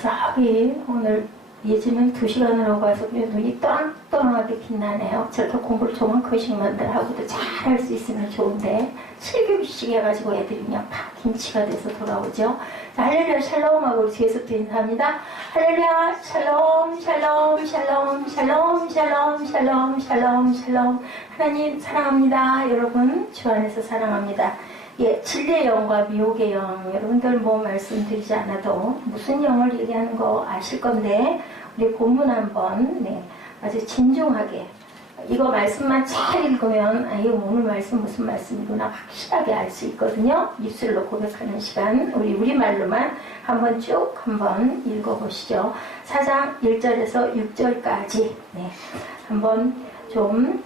저기 오늘 예지는 2시간을 하고 와서 눈이 똥똥하게 빛나네요. 저렇게 공부를 조만큼씩만들 하고도 잘 할 수 있으면 좋은데 실교비식 해가지고 애들이 그냥 다 김치가 돼서 돌아오죠. 자, 할렐루야 샬롬하고 우리 뒤에서부터 인사합니다. 할렐루야 샬롬 샬롬 샬롬 샬롬 샬롬 샬롬 샬롬 샬롬. 하나님 사랑합니다. 여러분 주 안에서 사랑합니다. 예, 진리의 영과 미혹의 영, 여러분들 뭐 말씀드리지 않아도 무슨 영을 얘기하는 거 아실 건데 우리 본문 한번 아주 진중하게 이거 말씀만 잘 읽으면 이거 오늘 말씀 무슨 말씀이구나 확실하게 알 수 있거든요. 입술로 고백하는 시간 우리말로만 한번 쭉 한번 읽어보시죠. 4장 1절에서 6절까지 한번 좀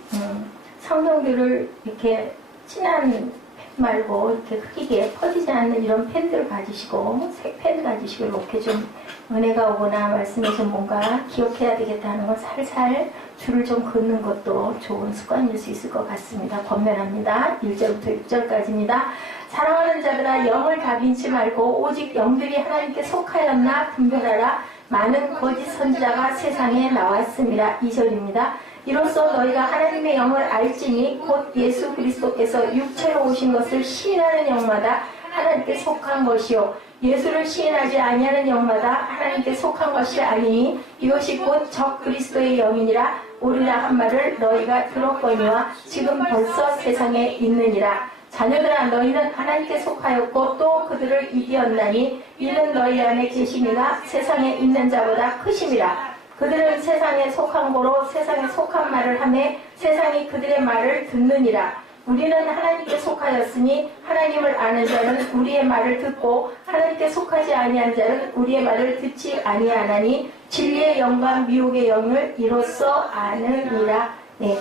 성경들을 이렇게 진한 말고 이렇게 크게 퍼지지 않는 이런 펜들 가지시고 색펜 가지시고 이렇게 좀 은혜가 오거나 말씀에 좀 뭔가 기억해야 되겠다 하는 건 살살 줄을 좀 긋는 것도 좋은 습관일 수 있을 것 같습니다. 권면합니다. 1절부터 6절까지입니다. 사랑하는 자들아 영을 다빈치 말고 오직 영들이 하나님께 속하였나 분별하라. 많은 거짓 선지자가 세상에 나왔습니다. 2절입니다. 이로써 너희가 하나님의 영을 알지니 곧 예수 그리스도께서 육체로 오신 것을 시인하는 영마다 하나님께 속한 것이요 예수를 시인하지 아니하는 영마다 하나님께 속한 것이 아니니 이것이 곧 적 그리스도의 영이니라. 오리라 한 말을 너희가 들었거니와 지금 벌써 세상에 있느니라. 자녀들아 너희는 하나님께 속하였고 또 그들을 이기었나니 이는 너희 안에 계심이가 세상에 있는 자보다 크심이라. 그들은 세상에 속한 거로 세상에 속한 말을 하며 세상이 그들의 말을 듣느니라. 우리는 하나님께 속하였으니 하나님을 아는 자는 우리의 말을 듣고 하나님께 속하지 아니한 자는 우리의 말을 듣지 아니하나니 진리의 영과 미혹의 영을 이로써 아느니라.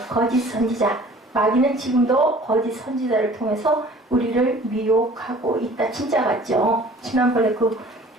거짓 선지자 마귀는 지금도 거짓 선지자를 통해서 우리를 미혹하고 있다. 진짜 같죠? 지난번에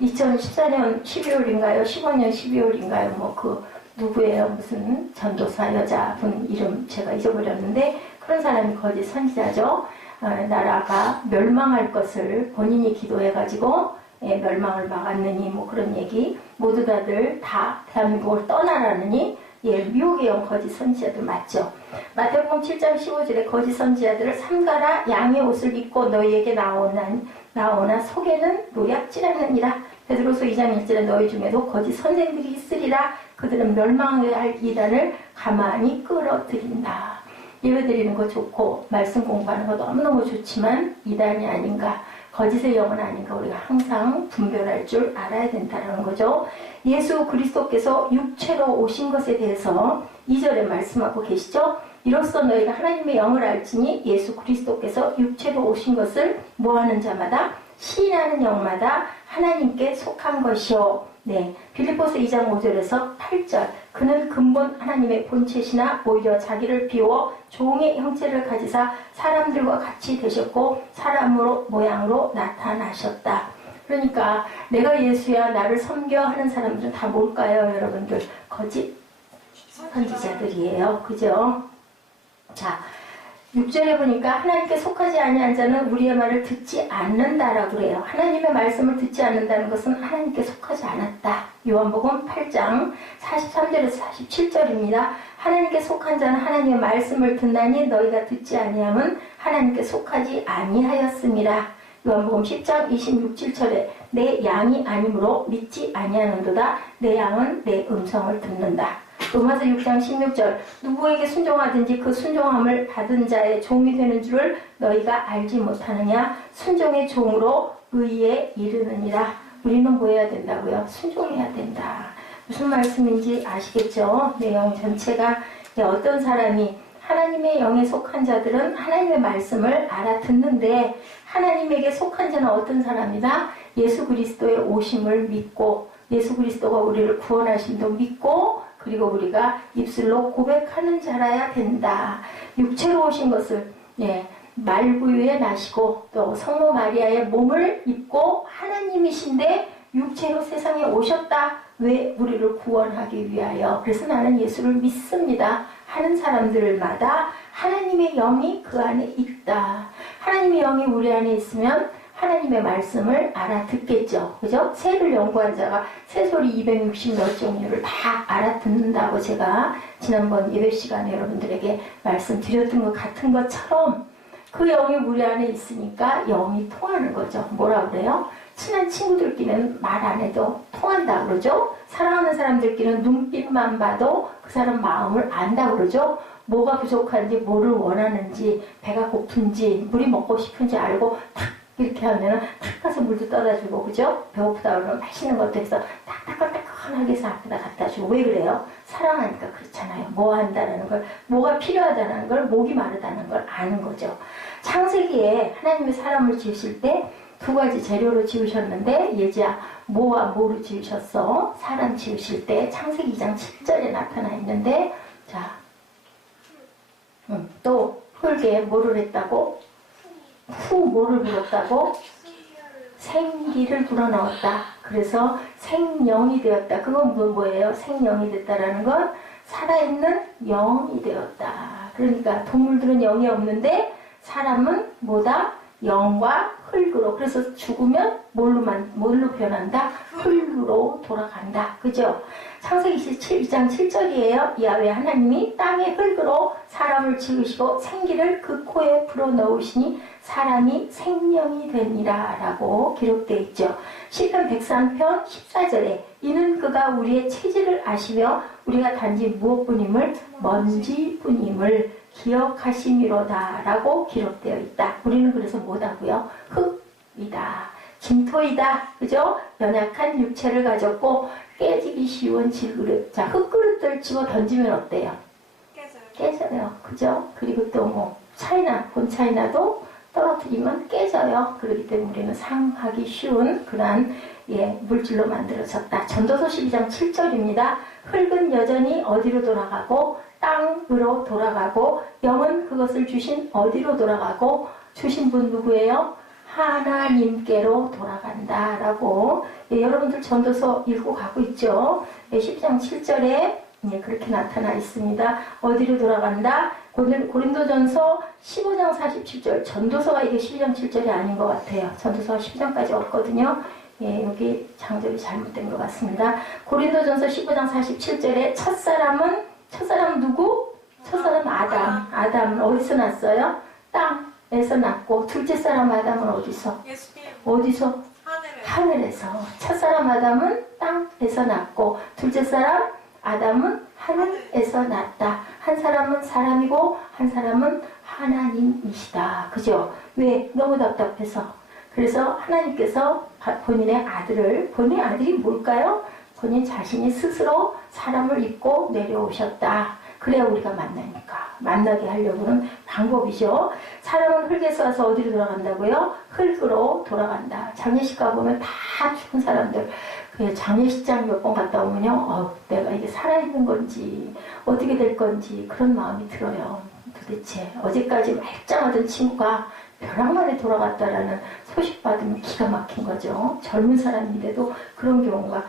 2014년 12월인가요? 15년 12월인가요? 누구예요? 무슨 전도사 여자분 이름 제가 잊어버렸는데 그런 사람이 거짓 선지자죠. 나라가 멸망할 것을 본인이 기도해가지고 멸망을 막았느니 그런 얘기 모두 다들 다 대한민국을 떠나라느니 미혹의 영 거짓 선지자들 맞죠? 마태복음 7장 15절에 거짓 선지자들을 삼가라. 양의 옷을 입고 너희에게 나오나 속에는 노약질하느니라. 베드로서 2장 1절에 너희 중에도 거짓 선생들이 있으리라. 그들은 멸망할 이단을 가만히 끌어들인다. 예배드리는 거 좋고 말씀 공부하는 거 너무너무 좋지만 이단이 아닌가 거짓의 영은 아닌가 우리가 항상 분별할 줄 알아야 된다는 거죠. 예수 그리스도께서 육체로 오신 것에 대해서 2절에 말씀하고 계시죠. 이로써 너희가 하나님의 영을 알지니 예수 그리스도께서 육체로 오신 것을 뭐하는 자마다 시인하는 영마다 하나님께 속한 것이요. 빌립보서 2장 5절에서 8절 그는 근본 하나님의 본체시나 오히려 자기를 비워 종의 형체를 가지사 사람들과 같이 되셨고 사람으로 모양으로 나타나셨다. 그러니까 내가 예수야 나를 섬겨 하는 사람들은 다 뭘까요? 여러분들 거짓 선지자들이에요. 그죠? 자 6절에 보니까 하나님께 속하지 아니한 자는 우리의 말을 듣지 않는다라고 그래요. 하나님의 말씀을 듣지 않는다는 것은 하나님께 속하지 않았다. 요한복음 8장 43절에서 47절입니다. 하나님께 속한 자는 하나님의 말씀을 듣나니 너희가 듣지 아니함은 하나님께 속하지 아니하였음이라. 요한복음 10장 26절에 내 양이 아니므로 믿지 아니하는도다. 내 양은 내 음성을 듣는다. 로마서 6장 16절 누구에게 순종하든지 그 순종함을 받은 자의 종이 되는 줄을 너희가 알지 못하느냐. 순종의 종으로 의에 이르느니라. 우리는 뭐 해야 된다고요? 순종해야 된다. 무슨 말씀인지 아시겠죠? 내용 전체가 어떤 사람이 하나님의 영에 속한 자들은 하나님의 말씀을 알아듣는데 하나님에게 속한 자는 어떤 사람이다? 예수 그리스도의 오심을 믿고 예수 그리스도가 우리를 구원하심도 믿고 그리고 우리가 입술로 고백하는 자라야 된다. 육체로 오신 것을 말부유에 나시고 또 성모 마리아의 몸을 입고 하나님이신데 육체로 세상에 오셨다. 왜? 우리를 구원하기 위하여. 그래서 나는 예수를 믿습니다 하는 사람들마다 하나님의 영이 그 안에 있다. 하나님의 영이 우리 안에 있으면 하나님의 말씀을 알아듣겠죠. 그죠? 새를 연구한 자가 새소리 260몇 종류를 다 알아듣는다고 제가 지난번 예배 시간에 여러분들에게 말씀드렸던 것 같은 것처럼 그 영이 우리 안에 있으니까 영이 통하는 거죠. 뭐라 그래요? 친한 친구들끼리는 말 안 해도 통한다 그러죠. 사랑하는 사람들끼리는 눈빛만 봐도 그 사람 마음을 안다 그러죠. 뭐가 부족한지, 뭐를 원하는지, 배가 고픈지, 물이 먹고 싶은지 알고 탁 이렇게 하면은 탁 가서 물도 떠다 주고, 그죠? 배고프다 그러면 맛있는 것도 해서 따끈따끈하게 해서 앞에다 갖다 주고. 왜 그래요? 사랑하니까 그렇잖아요. 뭐 한다는 걸, 뭐가 필요하다는 걸, 목이 마르다는 걸 아는 거죠. 창세기에 하나님이 사람을 지으실 때 두 가지 재료로 지으셨는데, 예지야, 뭐와 뭐로 지으셨어? 사람 지으실 때 창세기 2장 7절에 나타나 있는데, 자, 또 흙에 뭐를 했다고? 후 뭐를 불었다고? 생기를 불어넣었다. 그래서 생명이 되었다. 그건 뭐예요? 생명이 됐다라는 건 살아있는 영이 되었다. 그러니까 동물들은 영이 없는데 사람은 뭐다? 영과 흙으로. 그래서 죽으면 뭘로 변한다? 흙으로 돌아간다. 그죠? 창세기 2장 7절이에요. 야훼 하나님이 땅의 흙으로 사람을 지으시고 생기를 그 코에 불어넣으시니 사람이 생명이 되니라 라고 기록되어 있죠. 시편 103편 14절에 이는 그가 우리의 체질을 아시며 우리가 단지 무엇뿐임을 먼지뿐임을 기억하심이로다 라고 기록되어 있다. 우리는 그래서 뭐다고요? 흙이다. 진토이다. 그죠? 연약한 육체를 가졌고 깨지기 쉬운 질그릇. 자, 흙그릇들 집어 던지면 어때요? 깨져요. 그죠? 그리고 또 뭐 본 차이나도 떨어뜨리면 깨져요. 그렇기 때문에 우리는 상하기 쉬운 그러한 물질로 만들어졌다. 전도서 12장 7절입니다. 흙은 여전히 어디로 돌아가고 땅으로 돌아가고 영은 그것을 주신 어디로 돌아가고 주신 분 누구예요? 하나님께로 돌아간다 라고 여러분들 전도서 읽고 가고 있죠. 12장 7절에 그렇게 나타나 있습니다. 어디로 돌아간다? 고린도전서 15장 47절. 전도서가 이게 12장 7절이 아닌 것 같아요. 전도서가 12장까지 없거든요. 여기 장절이 잘못된 것 같습니다. 고린도전서 15장 47절에 첫사람 누구? 첫사람 아담. 아담은 어디서 났어요? 땅에서 났고 둘째 사람 아담은 어디서? 어디서? 하늘에서. 첫사람 아담은 땅에서 났고 둘째 사람 아담은 하늘에서 났다. 한 사람은 사람이고 한 사람은 하나님이시다. 그죠? 왜? 너무 답답해서. 그래서 하나님께서 본인의 아들이 뭘까요? 본인 자신이 스스로 사람을 입고 내려오셨다. 그래야 우리가 만나게 하려고는 방법이죠. 사람은 흙에서 와서 어디로 돌아간다고요? 흙으로 돌아간다. 장례식 가보면 다 죽은 사람들. 장례식장 몇 번 갔다 오면요. 내가 이게 살아있는 건지 어떻게 될 건지 그런 마음이 들어요. 도대체 어제까지 말짱하던 친구가 벼락만에 돌아갔다라는 소식 받으면 기가 막힌 거죠. 젊은 사람인데도 그런 경우가.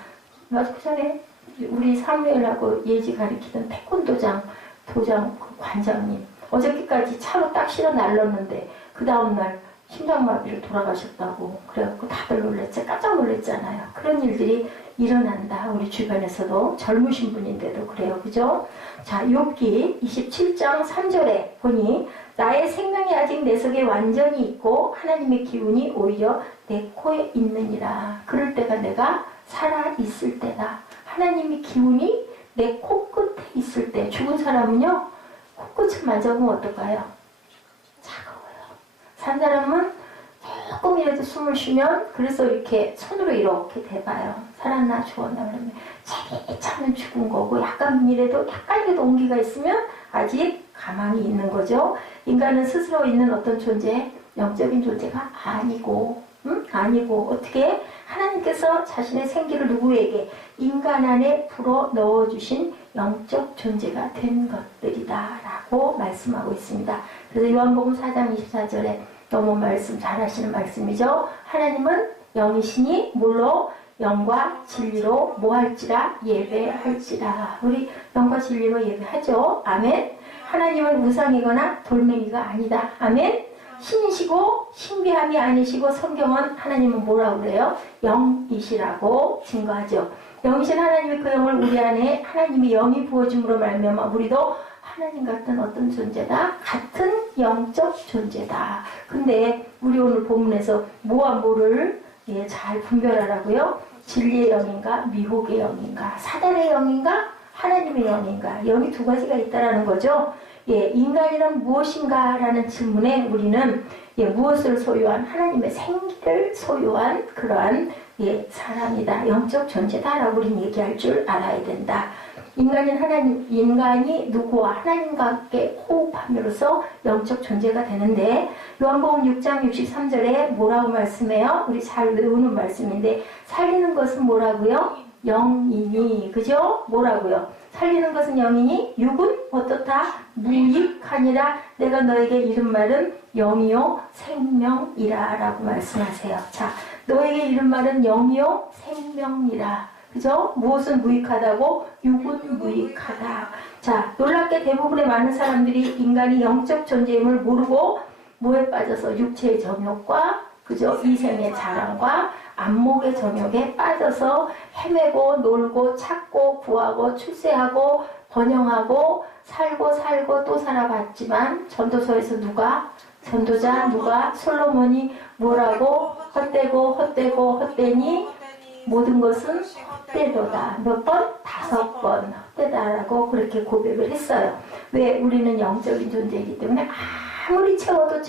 그 전에 우리 사무엘하고 예지 가리키던 태권도장 그 관장님 어저께까지 차로 딱 실어 날랐는데 그 다음날 심장마비로 돌아가셨다고. 그래갖고 다들 깜짝 놀랐잖아요. 그런 일들이 일어난다. 우리 주변에서도 젊으신 분인데도 그래요. 그죠? 자, 욥기 27장 3절에 보니 나의 생명이 아직 내 속에 완전히 있고 하나님의 기운이 오히려 내 코에 있느니라. 그럴 때가 내가 살아있을 때다. 하나님의 기운이 내 코끝에 있을 때. 죽은 사람은요 코끝을 만져보면 어떨까요? 산 사람은 조금이라도 숨을 쉬면 그래서 이렇게 손으로 이렇게 대봐요. 살았나 죽었나 그러면 차면 죽은 거고 약간이라도 온기가 있으면 아직 가망이 있는 거죠. 인간은 스스로 있는 어떤 존재, 영적인 존재가 아니고 어떻게 하나님께서 자신의 생기를 누구에게? 인간 안에 불어 넣어주신 영적 존재가 된 것들이다 라고 말씀하고 있습니다. 그래서 요한복음 4장 24절에 너무 말씀 잘하시는 말씀이죠. 하나님은 영이시니 뭘로? 영과 진리로 뭐할지라? 예배할지라. 우리 영과 진리로 예배하죠. 아멘. 하나님은 우상이거나 돌멩이가 아니다. 아멘. 신이시고 신비함이 아니시고 성경은 하나님은 뭐라고 그래요? 영이시라고 증거하죠. 영이신 하나님의 그 영을 우리 안에 하나님이 영이 부어줌으로 말미암아 우리도 하나님 같은 어떤 존재다? 같은 영적 존재다. 근데 우리 오늘 본문에서 뭐와 뭐를 잘 분별하라고요? 진리의 영인가? 미혹의 영인가? 사단의 영인가? 하나님의 영인가? 영이 두 가지가 있다라는 거죠. 인간이란 무엇인가? 라는 질문에 우리는 무엇을 소유한 하나님의 생기를 소유한 그러한 사람이다. 영적 존재다라고 우리는 얘기할 줄 알아야 된다. 인간이 누구와 하나님과 함께 호흡함으로써 영적 존재가 되는데 요한복음 6장 63절에 뭐라고 말씀해요? 우리 잘 외우는 말씀인데 살리는 것은 뭐라고요? 영이니 그죠? 뭐라고요? 살리는 것은 영이니 육은 어떻다? 무익하니라. 내가 너에게 이른 말은 영이요 생명이라 라고 말씀하세요. 자, 너에게 이른 말은 영이요 생명이라. 그죠? 무엇은 무익하다고? 육은 무익하다. 자, 놀랍게 대부분의 많은 사람들이 인간이 영적 존재임을 모르고 뭐에 빠져서 육체의 정욕과 그죠? 이생의 자랑과 안목의 정욕에 빠져서 헤매고 놀고 찾고 구하고 출세하고 번영하고 살고 또 살아봤지만 전도서에서 전도자 누가 솔로몬이 뭐라고 헛되니 모든 것은 헛되도다. 몇 번? 5번 헛되다라고 그렇게 고백을 했어요. 왜? 우리는 영적인 존재이기 때문에 아무리 채워도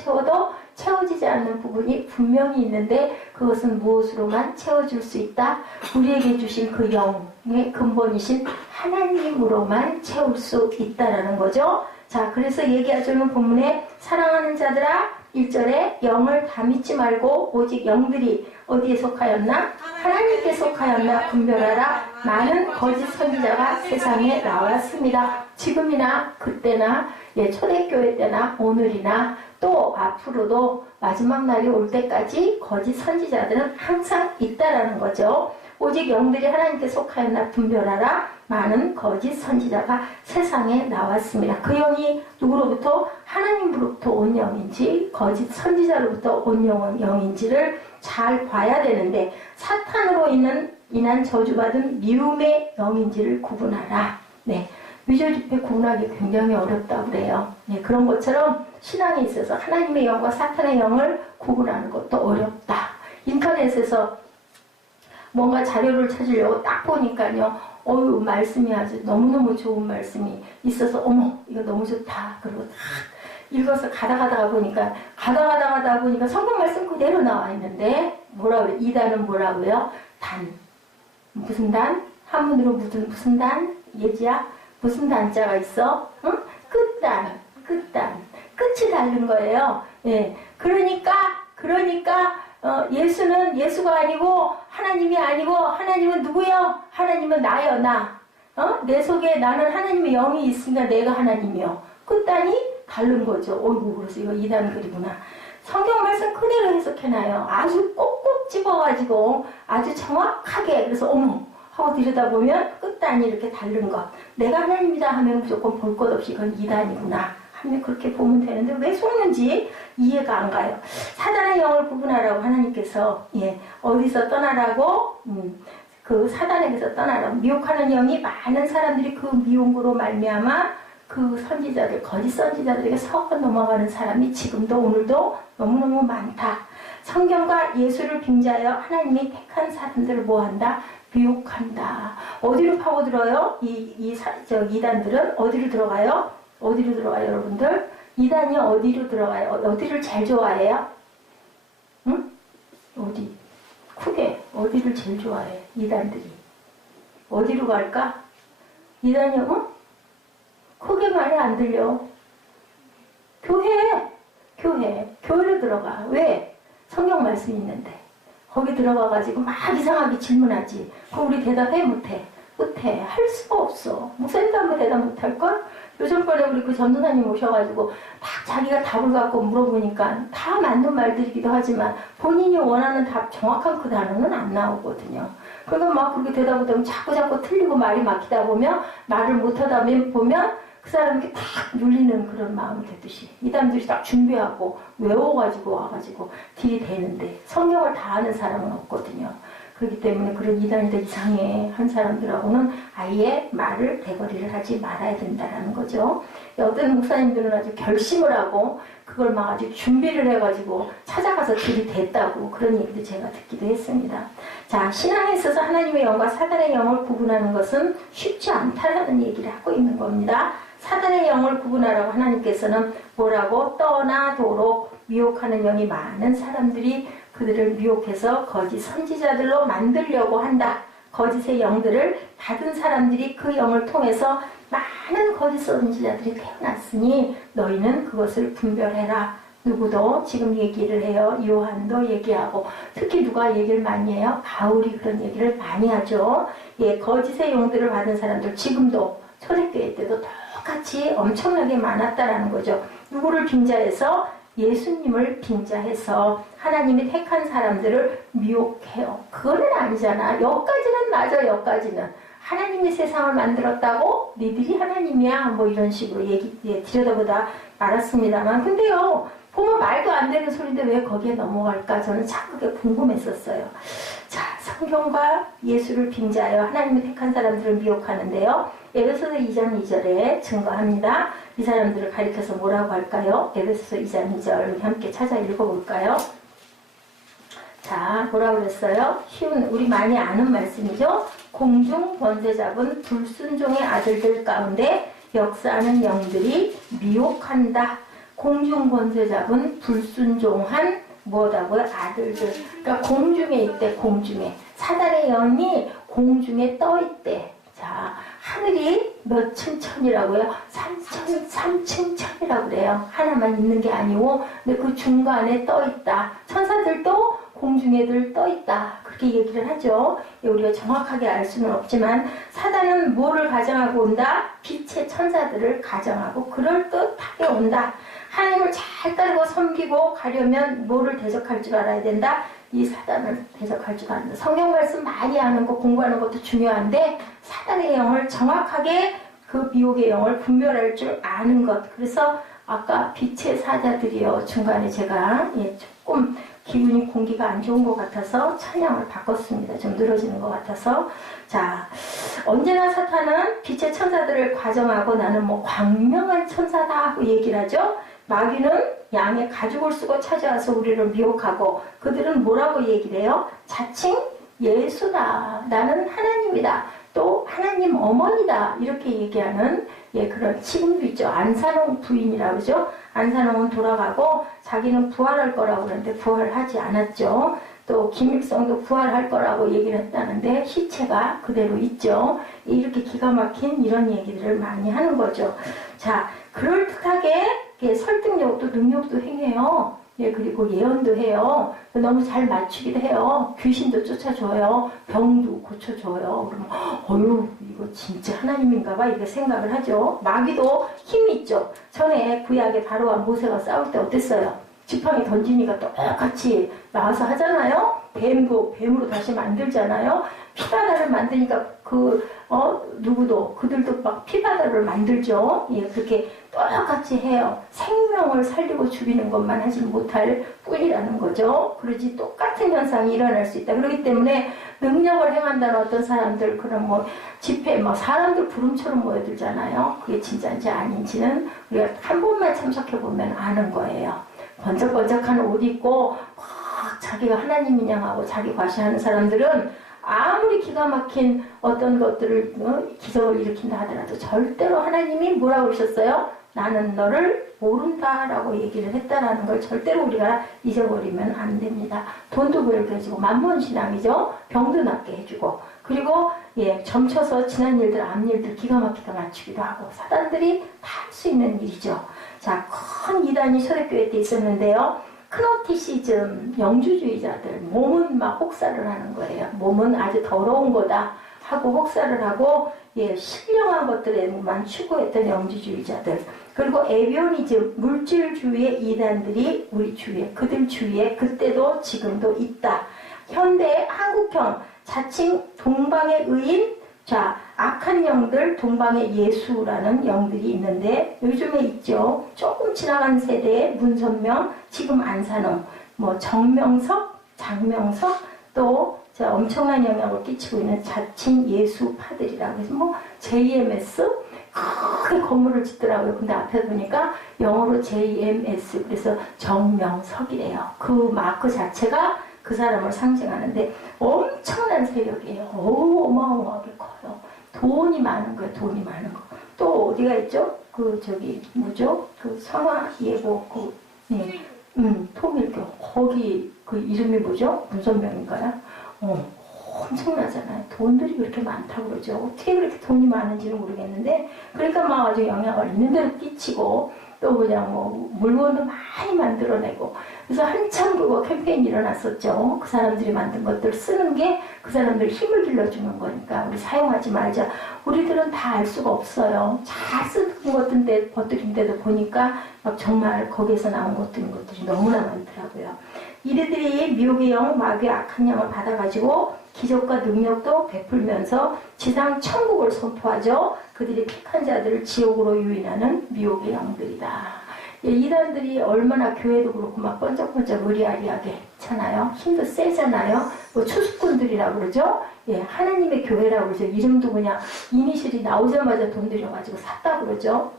채워지지 않는 부분이 분명히 있는데 그것은 무엇으로만 채워줄 수 있다? 우리에게 주신 그 영의 근본이신 하나님으로만 채울 수 있다라는 거죠. 자, 그래서 얘기하자면 본문에 사랑하는 자들아 1절에 영을 다 믿지 말고 오직 영들이 어디에 속하였나? 하나님께 속하였나 분별하라. 많은 거짓 선지자가 세상에 나왔습니다. 지금이나 그때나 초대교회 때나 오늘이나 또 앞으로도 마지막 날이 올 때까지 거짓 선지자들은 항상 있다라는 거죠. 오직 영들이 하나님께 속하였나 분별하라. 많은 거짓 선지자가 세상에 나왔습니다. 그 영이 누구로부터? 하나님으로부터 온 영인지 거짓 선지자로부터 온 영인지를 잘 봐야 되는데 사탄으로 인한 저주받은 미움의 영인지를 구분하라. 위조 집회 구분하기 굉장히 어렵다고 그래요. 그런 것처럼 신앙에 있어서 하나님의 영과 사탄의 영을 구분하는 것도 어렵다. 인터넷에서 뭔가 자료를 찾으려고 딱 보니까요. 말씀이 아주 너무너무 좋은 말씀이 있어서 어머 이거 너무 좋다. 그리고 딱 읽어서 가다 보니까 성경 말씀 그대로 나와 있는데 뭐라 그래? 이단은 뭐라고요? 단. 무슨 단? 한문으로 무슨 단? 예지야? 무슨 단자가 있어? 응? 끝단. 끝이 다른 거예요. 그러니까 예수는 예수가 아니고 하나님이 아니고 하나님은 누구요? 하나님은 나요, 나. 내 속에 나는 하나님의 영이 있으니까 내가 하나님이요. 끝단이 다른 거죠. 그래서 이거 이단 글이구나. 성경 말씀 그대로 해석해놔요. 아주 꼭꼭 집어가지고 아주 정확하게. 그래서 어머 하고 들여다보면 끝단이 이렇게 다른 것. 내가 하나님이다 하면 무조건 볼 것 없이 이건 이단이구나 하면 그렇게 보면 되는데 왜 속는지 이해가 안 가요. 사단의 영을 구분하라고 하나님께서 어디서 떠나라고? 그 사단에게서 떠나라고. 미혹하는 영이 많은 사람들이 그 미혹으로 말미암아 그 선지자들, 거짓 선지자들에게 섞어 넘어가는 사람이 지금도 오늘도 너무너무 많다. 성경과 예수를 빙자하여 하나님이 택한 사람들을 뭐한다? 미혹한다. 어디로 파고들어요? 이단들은 어디로 들어가요? 여러분들? 이단이 어디로 들어가요? 어디를 제일 좋아해요? 응? 어디? 크게 어디를 제일 좋아해? 이단들이 어디로 갈까? 이단이 크게 말이 안 들려. 교회로 들어가. 왜? 성경 말씀이 있는데 거기 들어가가지고 막 이상하게 질문하지. 그럼 우리 대답해? 못해. 할 수가 없어. 목사님도 한번 대답 못할걸? 요즘번에 우리 그 전도사님 오셔가지고 막 자기가 답을 갖고 물어보니까 다 맞는 말들이기도 하지만 본인이 원하는 답 정확한 그 단어는 안 나오거든요. 그러니까 막 그렇게 대답을 하면 자꾸 틀리고 말이 막히다 보면 말을 못하다 보면 그 사람에게 딱 눌리는 그런 마음이 되듯이 이단들이 딱 준비하고 외워가지고 와가지고 들이대는데 성경을 다 아는 사람은 없거든요. 그렇기 때문에 그런 이단들 이상의 한 사람들하고는 아예 말을 대거리를 하지 말아야 된다는 거죠. 어떤 목사님들은 아주 결심을 하고 그걸 막 아주 준비를 해가지고 찾아가서 들이댔다고 그런 얘기도 제가 듣기도 했습니다. 자, 신앙에 있어서 하나님의 영과 사단의 영을 구분하는 것은 쉽지 않다라는 얘기를 하고 있는 겁니다. 사단의 영을 구분하라고 하나님께서는 뭐라고? 떠나도록 미혹하는 영이 많은 사람들이 그들을 미혹해서 거짓 선지자들로 만들려고 한다. 거짓의 영들을 받은 사람들이 그 영을 통해서 많은 거짓 선지자들이 태어났으니 너희는 그것을 분별해라. 누구도 지금 얘기를 해요. 요한도 얘기하고 특히 누가 얘기를 많이 해요? 바울이 그런 얘기를 많이 하죠. 예, 거짓의 영들을 받은 사람들 지금도 초대교회 때도 똑같이 엄청나게 많았다라는 거죠. 누구를 빙자해서? 예수님을 빙자해서 하나님이 택한 사람들을 미혹해요. 그거는 아니잖아. 여기까지는 맞아. 여기까지는 하나님이 세상을 만들었다고 니들이 하나님이야 뭐 이런 식으로 들여다보다 말았습니다만 근데요 보면 말도 안 되는 소리인데 왜 거기에 넘어갈까 저는 참 그게 궁금했었어요. 자, 성경과 예수를 빙자하여 하나님이 택한 사람들을 미혹하는데요. 에베소서 2장 2절에 증거합니다. 이 사람들을 가리켜서 뭐라고 할까요? 에베소서 2장 2절 함께 찾아 읽어볼까요? 자, 뭐라고 그랬어요? 쉬운, 우리 많이 아는 말씀이죠? 공중 권세 잡은 불순종의 아들들 가운데 역사하는 영들이 미혹한다. 공중 권세 잡은 불순종한 뭐다고요? 아들들. 그러니까 공중에 있대, 공중에. 사단의 영이 공중에 떠 있대. 자, 하늘이 몇 층천이라고요? 3층천이라고 그래요. 하나만 있는 게 아니고, 근데 그 중간에 떠 있다. 천사들도 공중에들 떠 있다. 그렇게 얘기를 하죠. 우리가 정확하게 알 수는 없지만, 사단은 뭐를 가정하고 온다? 빛의 천사들을 가정하고 그럴듯하게 온다. 하나님을 잘 따르고 섬기고 가려면 뭐를 대적할 줄 알아야 된다? 이 사단을 대적할 줄 아는 성경 말씀 많이 아는 거 공부하는 것도 중요한데 사단의 영을 정확하게 그 미혹의 영을 분별할 줄 아는 것. 그래서 아까 빛의 사자들이요 중간에 제가 조금 기분이 공기가 안 좋은 것 같아서 찬양을 바꿨습니다. 좀 늘어지는 것 같아서. 자, 언제나 사탄은 빛의 천사들을 가정하고 나는 뭐 광명한 천사다 하고 얘기를 하죠. 마귀는 양의 가죽을 쓰고 찾아와서 우리를 미혹하고 그들은 뭐라고 얘기를 해요? 자칭 예수다. 나는 하나님이다. 또 하나님 어머니다. 이렇게 얘기하는 그런 지금도 있죠. 안산홍 부인이라고 그러죠. 안산홍은 돌아가고 자기는 부활할 거라고 그러는데 부활하지 않았죠. 또 김일성도 부활할 거라고 얘기를 했다는데 시체가 그대로 있죠. 이렇게 기가 막힌 이런 얘기들을 많이 하는 거죠. 자, 그럴듯하게 설득력도 능력도 행해요. 그리고 예언도 해요. 너무 잘 맞추기도 해요. 귀신도 쫓아줘요. 병도 고쳐줘요. 그러면 어휴 이거 진짜 하나님인가 봐 이렇게 생각을 하죠. 마귀도 힘이 있죠. 전에 구약의 바로와 모세가 싸울 때 어땠어요? 지팡이 던지니까 똑같이 나와서 하잖아요. 뱀도 뱀으로 다시 만들잖아요. 피바다를 만드니까 누구도 그들도 막 피바다를 만들죠. 그렇게 똑같이 해요. 생명을 살리고 죽이는 것만 하지 못할 뿐이라는 거죠. 그러지 똑같은 현상이 일어날 수 있다. 그렇기 때문에 능력을 행한다는 어떤 사람들 그런 집회 사람들 구름처럼 모여들잖아요. 그게 진짜인지 아닌지는 우리가 한 번만 참석해 보면 아는 거예요. 번쩍번쩍한 옷 입고 막 자기가 하나님이냐 하고 자기 과시하는 사람들은 아무리 기가 막힌 어떤 것들을 기적을 일으킨다 하더라도 절대로 하나님이 뭐라고 그러셨어요? 나는 너를 모른다라고 얘기를 했다라는 걸 절대로 우리가 잊어버리면 안 됩니다. 돈도 벌게 해주고 만몬신앙이죠. 병도 낫게 해주고 그리고 점쳐서 지난 일들 앞일들 기가 막히게 맞추기도 하고 사단들이 다 할 수 있는 일이죠. 자, 큰 이단이 초대교회 때 있었는데요. 크노티시즘, 영주주의자들, 몸은 막 혹사를 하는 거예요. 몸은 아주 더러운 거다 하고 혹사를 하고, 신령한 것들에만 추구했던 영주주의자들. 그리고 에비오니즘, 물질주의의 이단들이 우리 주위에, 그들 주위에 그때도 지금도 있다. 현대의 한국형, 자칭 동방의 의인, 자, 악한 영들, 동방의 예수라는 영들이 있는데 요즘에 있죠. 조금 지나간 세대의 문선명, 지금 안 사는 뭐 정명석, 장명석, 또 엄청난 영향을 끼치고 있는 자칭 예수파들이라고 해서 뭐 JMS 크게 건물을 짓더라고요. 근데 앞에 보니까 영어로 JMS, 그래서 정명석이래요. 그 마크 자체가 그 사람을 상징하는데 엄청난 세력이에요. 어마어마하게 커요. 돈이 많은 거예요. 돈이 많은 거. 또 어디가 있죠? 그 뭐죠? 그 선화예보 통일교 거기 그 이름이 뭐죠? 문선명인가요? 엄청나잖아요. 돈들이 그렇게 많다고 그러죠. 어떻게 그렇게 돈이 많은지는 모르겠는데, 그러니까 막 아주 영향을 있는 대로 끼치고, 또 그냥 뭐, 물건도 많이 만들어내고, 그래서 한참 그거 캠페인이 일어났었죠. 그 사람들이 만든 것들 쓰는 게 그 사람들 힘을 길러주는 거니까, 우리 사용하지 말자. 우리들은 다 알 수가 없어요. 잘 쓰는 것들인데도 보니까, 막 정말 거기에서 나온 것들이 너무나 많더라고요. 이들이 미혹의 영, 마귀의 악한 영을 받아가지고 기적과 능력도 베풀면서 지상 천국을 선포하죠. 그들이 택한 자들을 지옥으로 유인하는 미혹의 영들이다. 이단들이 얼마나 교회도 그렇고 막 번쩍번쩍 의리아리하게 있잖아요. 힘도 세잖아요. 뭐 추수꾼들이라고 그러죠. 하나님의 교회라고 그러죠. 이름도 그냥 이니셜이 나오자마자 돈 들여가지고 샀다고 그러죠.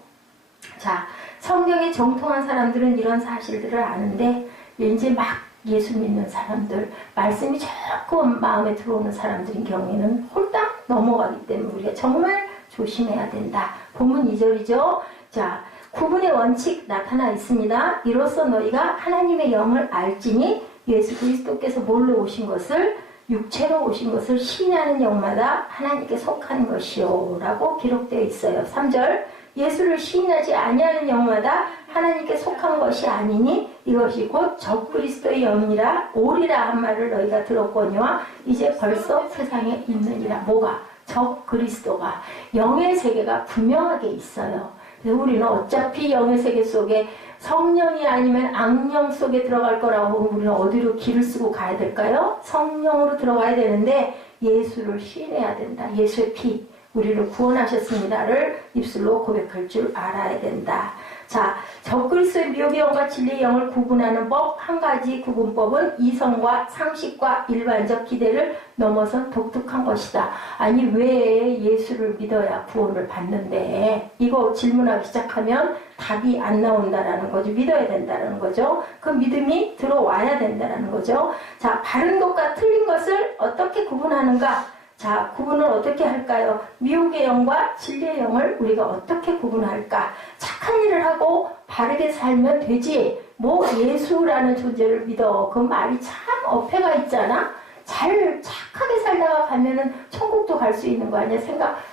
자, 성경에 정통한 사람들은 이런 사실들을 아는데 이제 막 예수 믿는 사람들, 말씀이 조금 마음에 들어오는 사람들인 경우에는 홀딱 넘어가기 때문에 우리가 정말 조심해야 된다. 본문 2절이죠. 자, 구분의 원칙 나타나 있습니다. 이로써 너희가 하나님의 영을 알지니 예수 그리스도께서 뭘로 오신 것을, 육체로 오신 것을 시인하는 영마다 하나님께 속하는 것이요 라고 기록되어 있어요. 3절, 예수를 시인하지 아니하는 영마다 하나님께 속한 것이 아니니 이것이 곧 적그리스도의 영이라 오리라 한 말을 너희가 들었거니와 이제 벌써 세상에 있느니라. 뭐가? 적그리스도가. 영의 세계가 분명하게 있어요. 그래서 우리는 어차피 영의 세계 속에 성령이 아니면 악령 속에 들어갈 거라고 보면 우리는 어디로 길을 쓰고 가야 될까요? 성령으로 들어가야 되는데 예수를 시인해야 된다. 예수의 피, 우리를 구원하셨습니다를 입술로 고백할 줄 알아야 된다. 자, 적그리스도의 미혹의 영과 진리의 영을 구분하는 법, 한 가지 구분법은 이성과 상식과 일반적 기대를 넘어선 독특한 것이다. 아니, 왜 예수를 믿어야 구원을 받는데? 이거 질문하기 시작하면 답이 안 나온다라는 거죠. 믿어야 된다는 거죠. 그 믿음이 들어와야 된다는 거죠. 자, 바른 것과 틀린 것을 어떻게 구분하는가? 자, 구분을 어떻게 할까요? 미혹의 영과 진리의 영을 우리가 어떻게 구분할까? 착한 일을 하고 바르게 살면 되지. 뭐 예수라는 존재를 믿어. 그 말이 참 어폐가 있잖아. 잘 착하게 살다가 가면은 천국도 갈 수 있는 거 아니야?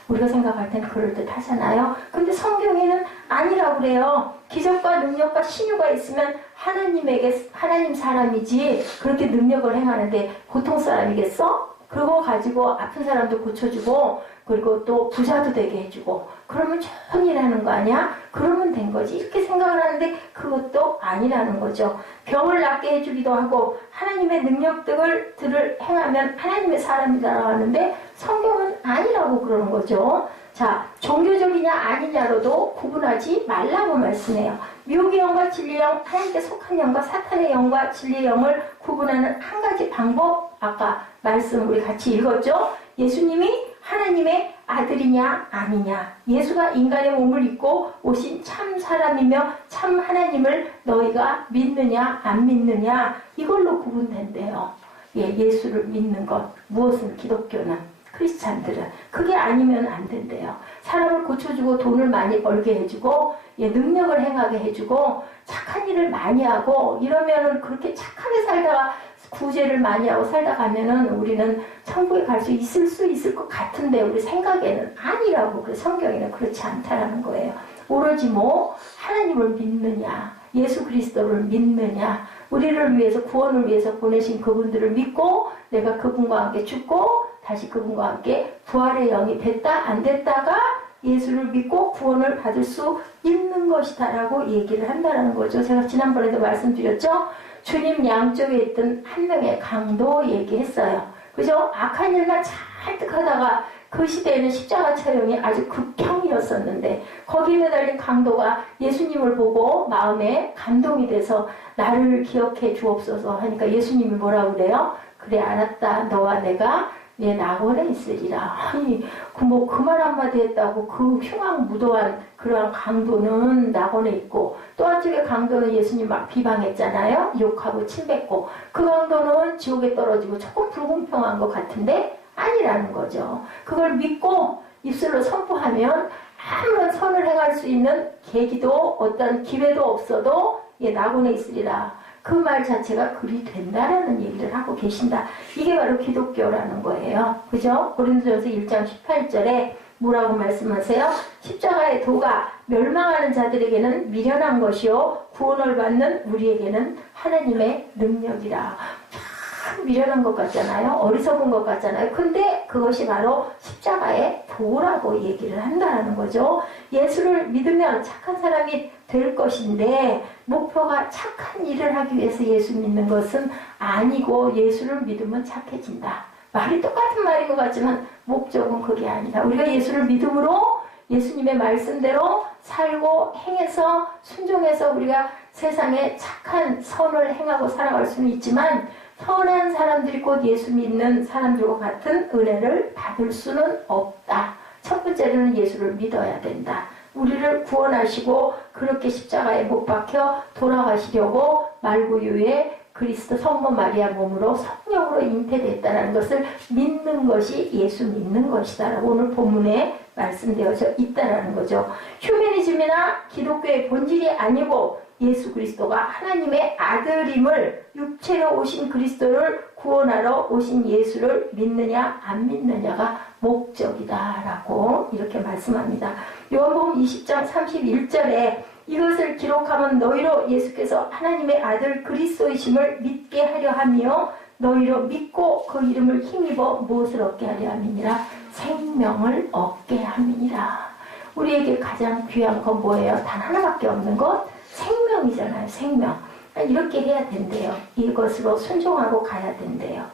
우리가 생각할 땐 그럴듯 하잖아요. 근데 성경에는 아니라고 그래요. 기적과 능력과 신유가 있으면 하나님 사람이지 그렇게 능력을 행하는데 보통 사람이겠어? 그거 가지고 아픈 사람도 고쳐주고 그리고 또 부자도 되게 해주고 그러면 좋은 일 하는 거 아니야? 그러면 된 거지. 이렇게 생각을 하는데 그것도 아니라는 거죠. 병을 낫게 해주기도 하고 하나님의 능력들을 행하면 하나님의 사람이라고 하는데 성경은 아니라고 그러는 거죠. 자, 종교적이냐 아니냐로도 구분하지 말라고 말씀해요. 미혹의 영과 진리의 영, 하나님께 속한 영과 사탄의 영과 진리의 영을 구분하는 한 가지 방법, 아까 말씀 우리 같이 읽었죠? 예수님이 하나님의 아들이냐 아니냐, 예수가 인간의 몸을 입고 오신 참 사람이며 참 하나님을 너희가 믿느냐 안 믿느냐, 이걸로 구분된대요. 예수를 믿는 것, 무엇은 기독교는, 크리스찬들은 그게 아니면 안 된대요. 사람을 고쳐주고 돈을 많이 벌게 해주고 능력을 행하게 해주고 착한 일을 많이 하고 이러면은, 그렇게 착하게 살다가 구제를 많이 하고 살다 가면은 우리는 천국에 갈 수 있을 것 같은데 우리 생각에는 아니라고. 그 성경에는 그렇지 않다라는 거예요. 오로지 뭐 하나님을 믿느냐, 예수 그리스도를 믿느냐, 우리를 위해서, 구원을 위해서 보내신 그분들을 믿고 내가 그분과 함께 죽고 다시 그분과 함께 부활의 영이 됐다 안 됐다가 예수를 믿고 구원을 받을 수 있는 것이다 라고 얘기를 한다는 거죠. 제가 지난번에도 말씀드렸죠. 주님 양쪽에 있던 한 명의 강도 얘기했어요. 그죠? 악한 일만 잔뜩 하다가 그 시대에는 십자가 촬영이 아주 극형이었었는데 거기에 매달린 강도가 예수님을 보고 마음에 감동이 돼서 나를 기억해 주옵소서 하니까 예수님이 뭐라고 그래요? 그래 알았다. 너와 내가 내 낙원에 있으리라. 아니 그 말 한마디 했다고 그 흉악무도한 그러한 강도는 낙원에 있고 또 한쪽에 강도는 예수님 막 비방했잖아요. 욕하고 침뱉고 그 강도는 지옥에 떨어지고 조금 불공평한 것 같은데 아니라는 거죠. 그걸 믿고 입술로 선포하면 아무런 선을 행할 수 있는 계기도 어떤 기회도 없어도 낙원에 있으리라. 그 말 자체가 그리 된다라는 얘기를 하고 계신다. 이게 바로 기독교라는 거예요. 그죠? 고린도전서 1장 18절에 뭐라고 말씀하세요? 십자가의 도가 멸망하는 자들에게는 미련한 것이요 구원을 받는 우리에게는 하나님의 능력이라. 참 미련한 것 같잖아요. 어리석은 것 같잖아요. 근데 그것이 바로 십자가의 도라고 얘기를 한다는 거죠. 예수를 믿으면 착한 사람이 될 것인데 목표가 착한 일을 하기 위해서 예수 믿는 것은 아니고 예수를 믿으면 착해진다. 말이 똑같은 말인 것 같지만 목적은 그게 아니다. 우리가 예수를 믿음으로 예수님의 말씀대로 살고 행해서 순종해서 우리가 세상에 착한 선을 행하고 살아갈 수는 있지만 선한 사람들이 곧 예수 믿는 사람들과 같은 은혜를 받을 수는 없다. 첫 번째로는 예수를 믿어야 된다. 우리를 구원하시고 그렇게 십자가에 못 박혀 돌아가시려고 말구유에 그리스도 성모 마리아 몸으로 성령으로 잉태됐다는 것을 믿는 것이 예수 믿는 것이다라고 오늘 본문에 말씀되어져 있다는 거죠. 휴머니즘이나 기독교의 본질이 아니고 예수 그리스도가 하나님의 아들임을 육체로 오신 그리스도를 구원하러 오신 예수를 믿느냐 안 믿느냐가 목적이다라고 이렇게 말씀합니다. 요한복음 20장 31절에 이것을 기록하면 너희로 예수께서 하나님의 아들 그리스도이심을 믿게 하려 하며 너희로 믿고 그 이름을 힘입어 무엇을 얻게 하려 함이니라 생명을 얻게 함이니라. 우리에게 가장 귀한 건 뭐예요? 단 하나밖에 없는 것? 생명이잖아요. 생명. 이렇게 해야 된대요. 이것으로 순종하고 가야 된대요.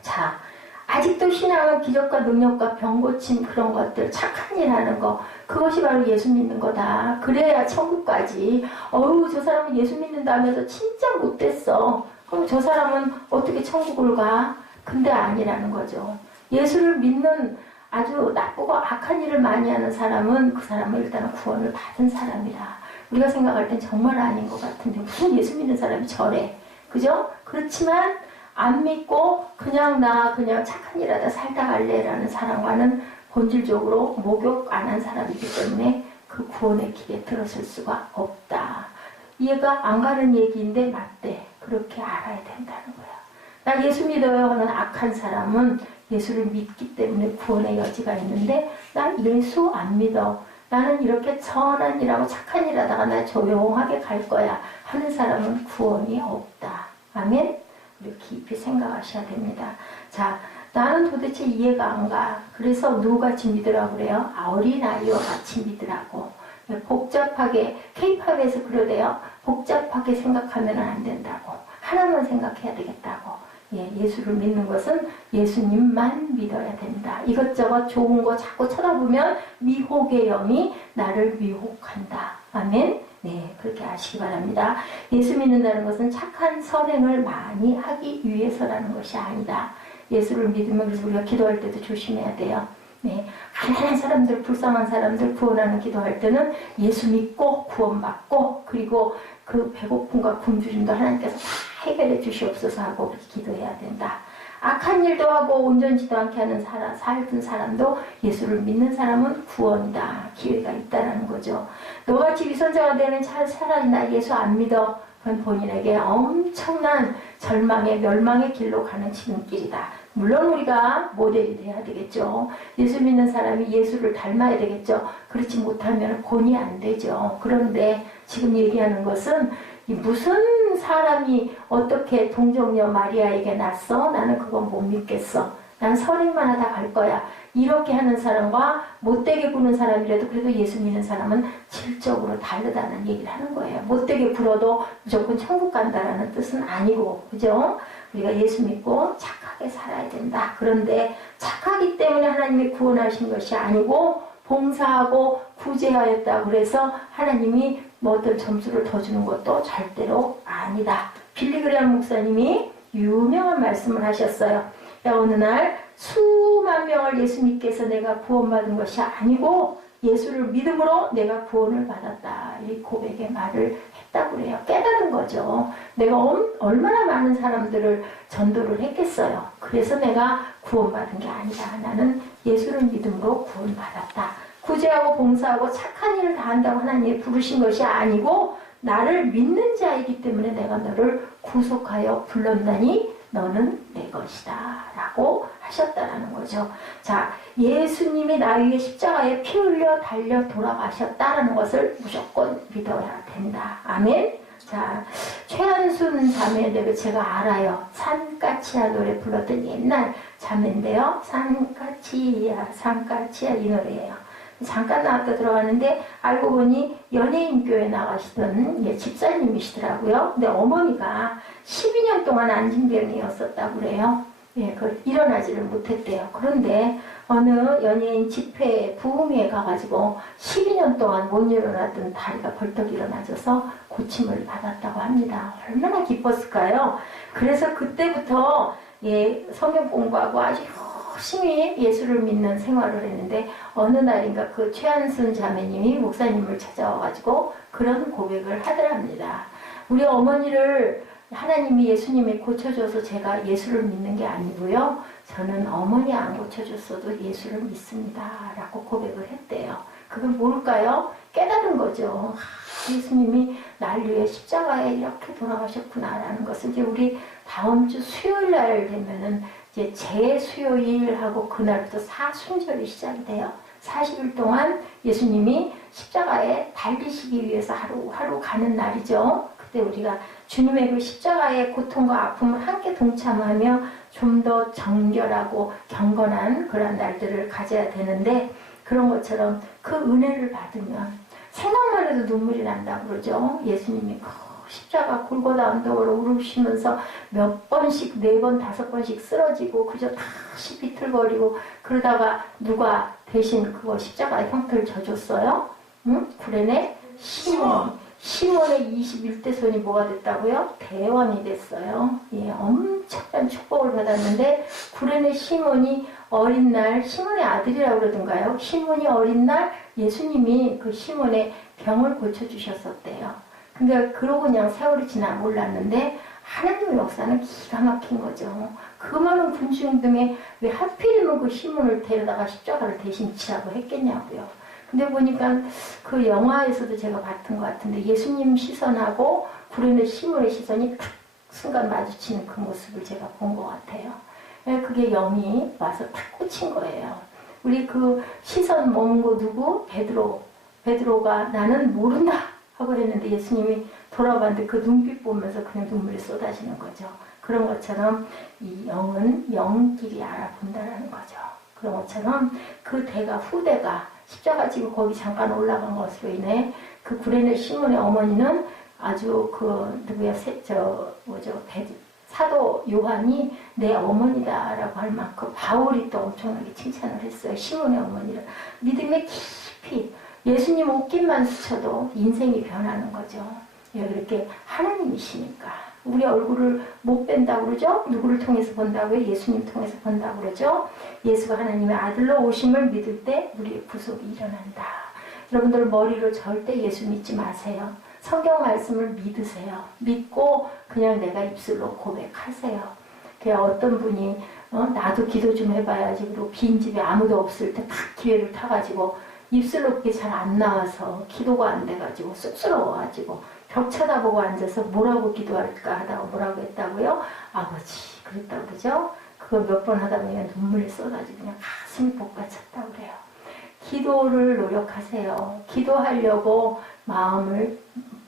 자, 아직도 신앙은 기적과 능력과 병고침 그런 것들 착한 일 하는 거 그것이 바로 예수 믿는 거다. 그래야 천국까지. 어우 저 사람은 예수 믿는다면서 진짜 못됐어. 그럼 저 사람은 어떻게 천국을 가? 근데 아니라는 거죠. 예수를 믿는 아주 나쁘고 악한 일을 많이 하는 사람은 그 사람은 일단은 구원을 받은 사람이라. 우리가 생각할 땐 정말 아닌 것 같은데 무슨 예수 믿는 사람이 저래. 그죠? 그렇지만 안 믿고 그냥 착한 일 하다 살다 갈래라는 사람과는 본질적으로 목욕 안 한 사람이기 때문에 그 구원의 길에 들어설 수가 없다. 이해가 안 가는 얘기인데 맞대. 그렇게 알아야 된다는 거야. 나 예수 믿어요 하는 악한 사람은 예수를 믿기 때문에 구원의 여지가 있는데 나 예수 안 믿어. 나는 이렇게 선한 일하고 착한 일 하다가 나 조용하게 갈 거야 하는 사람은 구원이 없다. 아멘? 우리 깊이 생각하셔야 됩니다. 자, 나는 도대체 이해가 안 가. 그래서 누구같이 믿으라고 그래요? 어린아이와 같이 믿으라고. 복잡하게, K-팝에서 그러대요. 복잡하게 생각하면 안 된다고. 하나만 생각해야 되겠다고. 예수를 믿는 것은 예수님만 믿어야 된다. 이것저것 좋은 거 자꾸 쳐다보면 미혹의 영이 나를 미혹한다. 아멘? 네, 그렇게 아시기 바랍니다. 예수 믿는다는 것은 착한 선행을 많이 하기 위해서라는 것이 아니다. 예수를 믿으면 그래서 우리가 기도할 때도 조심해야 돼요. 네, 가난한 사람들, 불쌍한 사람들 구원하는 기도할 때는 예수 믿고 구원받고 그리고 그 배고픔과 굶주림도 하나님께서 다 해결해 주시옵소서 하고 그렇게 기도해야 된다. 악한 일도 하고 온전치도 않게 하는 살던 사람도 예수를 믿는 사람은 구원이다. 기회가 있다는 거죠. 너같이 위선자가 되는 차라리 나 예수 안 믿어. 그건 본인에게 엄청난 절망의 멸망의 길로 가는 지름길이다. 물론 우리가 모델이 돼야 되겠죠. 예수 믿는 사람이 예수를 닮아야 되겠죠. 그렇지 못하면 본이 안 되죠. 그런데 지금 얘기하는 것은 무슨 사람이 어떻게 동정녀 마리아에게 낳았어? 나는 그건 못 믿겠어. 난 선행만 하다 갈 거야. 이렇게 하는 사람과 못되게 구는 사람이라도 그래도 예수 믿는 사람은 질적으로 다르다는 얘기를 하는 거예요. 못되게 굴어도 무조건 천국 간다라는 뜻은 아니고, 그죠? 우리가 예수 믿고 착하게 살아야 된다. 그런데 착하기 때문에 하나님이 구원하신 것이 아니고 봉사하고 구제하였다. 그래서 하나님이 뭐 어떤 점수를 더 주는 것도 절대로 아니다. 빌리그레암 목사님이 유명한 말씀을 하셨어요. 야, 어느 날 수만 명을 예수 믿게 해서 내가 구원받은 것이 아니고 예수를 믿음으로 내가 구원을 받았다. 이 고백의 말을 했다고 그래요. 깨달은 거죠. 내가 얼마나 많은 사람들을 전도를 했겠어요. 그래서 내가 구원받은 게 아니다. 나는 예수를 믿음으로 구원받았다. 구제하고 봉사하고 착한 일을 다한다고 하나님이 부르신 것이 아니고 나를 믿는 자이기 때문에 내가 너를 구속하여 불렀나니 너는 내 것이다 라고 하셨다라는 거죠. 자, 예수님이 나 위해 십자가에 피 흘려 달려 돌아가셨다라는 것을 무조건 믿어야 된다. 아멘. 자, 최한순 자매인데 제가 알아요. 산까치야 노래 불렀던 옛날 자매인데요. 산까치야 이 노래예요. 잠깐 나왔다 들어갔는데 알고 보니 연예인 교회 나가시던 집사님이시더라고요. 근데 어머니가 12년 동안 안진병이었었다고 그래요. 일어나지를 못했대요. 그런데 어느 연예인 집회 부흥회에 가가지고 12년 동안 못 일어나던 다리가 벌떡 일어나져서 고침을 받았다고 합니다. 얼마나 기뻤을까요? 그래서 그때부터 성경 공부하고 아주 열심히 예수를 믿는 생활을 했는데 어느 날인가 그 최한순 자매님이 목사님을 찾아와가지고 그런 고백을 하더랍니다. 우리 어머니를 하나님이 예수님이 고쳐줘서 제가 예수를 믿는 게 아니고요. 저는 어머니 안 고쳐줬어도 예수를 믿습니다. 라고 고백을 했대요. 그건 뭘까요? 깨달은 거죠. 예수님이 날 위해 십자가에 이렇게 돌아가셨구나 라는 것을 이제 우리 다음 주 수요일 날 되면은 이제 재수요일하고 그날부터 사순절이 시작이 돼요. 40일 동안 예수님이 십자가에 달리시기 위해서 하루하루 가는 날이죠. 그때 우리가 주님의 그 십자가의 고통과 아픔을 함께 동참하며 좀 더 정결하고 경건한 그런 날들을 가져야 되는데 그런 것처럼 그 은혜를 받으면 생각만 해도 눈물이 난다고 그러죠. 예수님이 십자가 골고다 언덕으로 울으시면서 몇 번씩 4번 5번씩 쓰러지고 그저 다시 비틀거리고 그러다가 누가 대신 그거 십자가의 형태를 져줬어요? 응? 구레네 시몬의 21대 손이 뭐가 됐다고요? 대왕이 됐어요. 엄청난 축복을 받았는데 구레네 시몬이 어린 날 시몬의 아들이라고 그러던가요? 시몬이 어린 날 예수님이 그 시몬의 병을 고쳐주셨었대요. 그러니까 그러고 그냥 세월이 지나 몰랐는데 하나님의 역사는 기가 막힌 거죠. 그 많은 군중 중에 왜 하필이면 그 시몬을 데려다가 십자가를 대신 치라고 했겠냐고요. 근데 보니까 그 영화에서도 제가 봤던 것 같은데 예수님 시선하고 구레네 시몬의 시선이 탁 순간 마주치는 그 모습을 제가 본 것 같아요. 그게 영이 와서 탁 꽂힌 거예요. 우리 그 시선 머문 거 누구? 베드로가 나는 모른다 하고 그랬는데 예수님이 돌아봤는데 그 눈빛 보면서 그냥 눈물이 쏟아지는 거죠. 그런 것처럼 이 영은 영끼리 알아본다라는 거죠. 그런 것처럼 그 후대가 십자가 지고 거기 잠깐 올라간 것으로 인해 그 구레네 시몬의 어머니는 아주 사도 요한이 내 어머니다라고 할 만큼 바울이 또 엄청나게 칭찬을 했어요. 시몬의 어머니를. 믿음의 깊이 예수님 옷깃만 스쳐도 인생이 변하는 거죠. 이렇게 하나님이시니까. 우리 얼굴을 못 뺀다고 그러죠? 누구를 통해서 본다고요? 예수님 통해서 본다고 그러죠? 예수가 하나님의 아들로 오심을 믿을 때 우리의 구속이 일어난다. 여러분들 머리로 절대 예수 믿지 마세요. 성경 말씀을 믿으세요. 믿고 그냥 내가 입술로 고백하세요. 어떤 분이 나도 기도 좀 해봐야지. 그리고 빈 집에 아무도 없을 때 딱 기회를 타가지고 입술로 그게 잘 안 나와서 기도가 안 돼가지고 쑥스러워가지고 벽 쳐다보고 앉아서 뭐라고 기도할까 하다가 뭐라고 했다고요? 아버지 그랬다고 그러죠? 그거 몇 번 하다 보면 눈물이 쏟아지고 그냥 가슴이 볶아쳤다고 그래요. 기도를 노력하세요. 기도하려고 마음을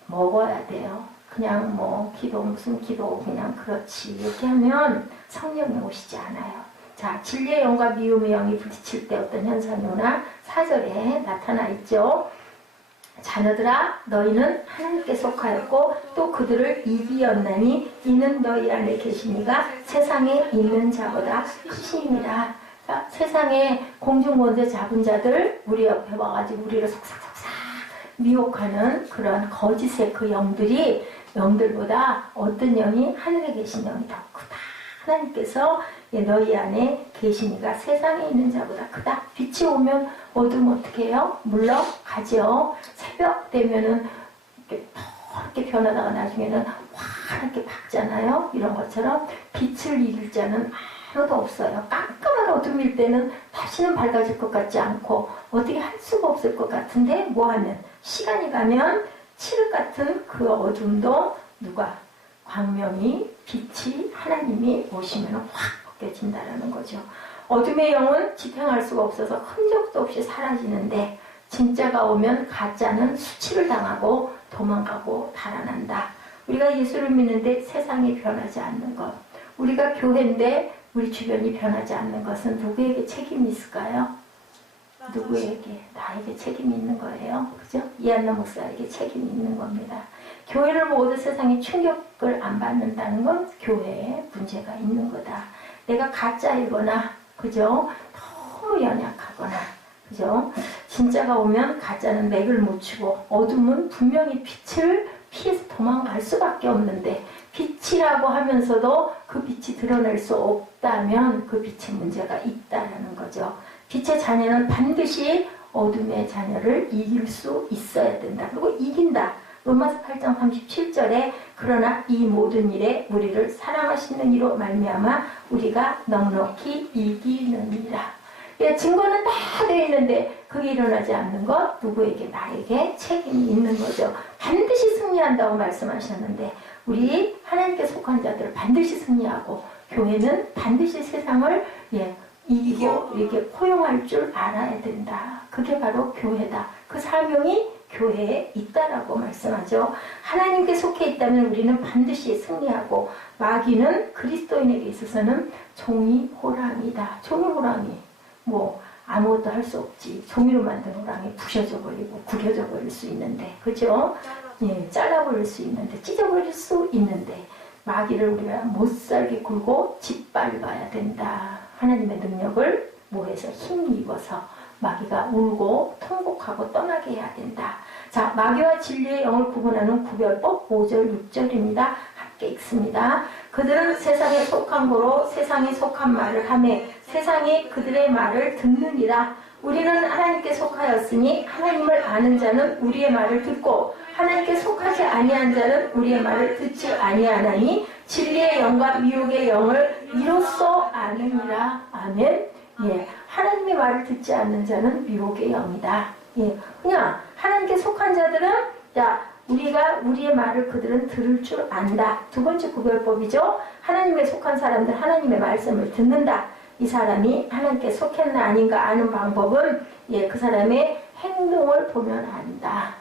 먹어야 돼요. 그냥 무슨 기도 그냥 그렇지 이렇게 하면 성령이 오시지 않아요. 자, 진리의 영과 미움의 영이 부딪힐 때 어떤 현상이 오나 4절에 나타나 있죠. 자녀들아 너희는 하나님께 속하였고 또 그들을 이기었나니 이는 너희 안에 계시니가 세상에 있는 자보다 크심이라. 그러니까 세상에 공중권세 잡은 자들 우리 옆에 와가지고 우리를 속삭속삭 미혹하는 그런 거짓의 그 영들보다 어떤 영이 하늘에 계신 영이 더 크다. 하나님께서 너희 안에 계시니까 세상에 있는 자보다 크다. 빛이 오면 어둠 어떻게 해요? 물러가죠. 새벽 되면은 이렇게 변하다가 나중에는 환하게 밝잖아요. 이런 것처럼 빛을 잃을 자는 아무도 없어요. 깜깜한 어둠일 때는 다시는 밝아질 것 같지 않고 어떻게 할 수가 없을 것 같은데 뭐하면 시간이 가면 칠흑 같은 그 어둠도 누가 광명이 빛이 하나님이 오시면 확 벗겨진다라는 거죠. 어둠의 영은 지탱할 수가 없어서 흔적도 없이 사라지는데 진짜가 오면 가짜는 수치를 당하고 도망가고 달아난다. 우리가 예수를 믿는데 세상이 변하지 않는 것, 우리가 교회인데 우리 주변이 변하지 않는 것은 누구에게 책임이 있을까요? 누구에게? 나에게 책임이 있는 거예요. 그죠? 이한나 목사에게 책임이 있는 겁니다. 교회를 모두 세상에 충격을 안 받는다는 건 교회에 문제가 있는 거다. 내가 가짜이거나, 그죠? 너무 연약하거나, 그죠? 진짜가 오면 가짜는 맥을 못 추고 어둠은 분명히 빛을 피해서 도망갈 수밖에 없는데 빛이라고 하면서도 그 빛이 드러낼 수 없다면 그 빛에 문제가 있다는 거죠. 빛의 자녀는 반드시 어둠의 자녀를 이길 수 있어야 된다. 그리고 이긴다. 로마서 8장 37절에 그러나 이 모든 일에 우리를 사랑하시는 이로 말미암아 우리가 넉넉히 이기느니라. 예, 증거는 다 되어 있는데 그게 일어나지 않는 것 누구에게? 나에게 책임이 있는 거죠. 반드시 승리한다고 말씀하셨는데 우리 하나님께 속한 자들 반드시 승리하고 교회는 반드시 세상을 이기고 이렇게 포용할 줄 알아야 된다. 그게 바로 교회다. 그 사명이 교회에 있다라고 말씀하죠. 하나님께 속해 있다면 우리는 반드시 승리하고 마귀는 그리스도인에게 있어서는 종이 호랑이다. 종이 호랑이 뭐 아무것도 할 수 없지. 종이로 만든 호랑이 부셔져 버리고 구겨져 버릴 수 있는데 그죠? 예, 잘라버릴 수 있는데 찢어버릴 수 있는데 마귀를 우리가 못살게 굴고 짓밟아야 된다. 하나님의 능력을 뭐해서 힘입어서 마귀가 울고 통곡하고 떠나게 해야 된다. 자, 마귀와 진리의 영을 구분하는 구별법 5절 6절입니다. 함께 읽습니다. 그들은 세상에 속한 거로 세상에 속한 말을 하매 세상이 그들의 말을 듣느니라. 우리는 하나님께 속하였으니 하나님을 아는 자는 우리의 말을 듣고 하나님께 속하지 아니한 자는 우리의 말을 듣지 아니하나니 진리의 영과 미혹의 영을 이로써 아느니라. 아멘. 예, 하나님의 말을 듣지 않는 자는 미혹의 영이다. 예, 그냥 하나님께 속한 자들은 우리가 우리의 말을 그들은 들을 줄 안다. 두 번째 구별법이죠. 하나님에 속한 사람들 하나님의 말씀을 듣는다. 이 사람이 하나님께 속했나 아닌가 아는 방법은 그 사람의 행동을 보면 안다.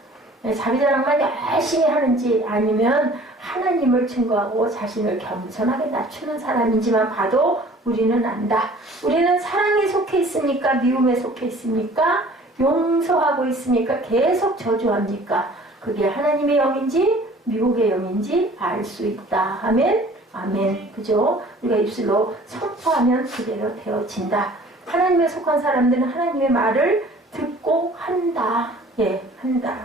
자기 자랑만 열심히 하는지 아니면 하나님을 증거하고 자신을 겸손하게 낮추는 사람인지만 봐도 우리는 안다. 우리는 사랑에 속해 있습니까? 미움에 속해 있습니까? 용서하고 있습니까? 계속 저주합니까? 그게 하나님의 영인지 미혹의 영인지 알 수 있다. 아멘? 아멘. 그죠? 우리가 입술로 선포하면 그대로 되어진다. 하나님에 속한 사람들은 하나님의 말을 듣고 한다. 예, 한다.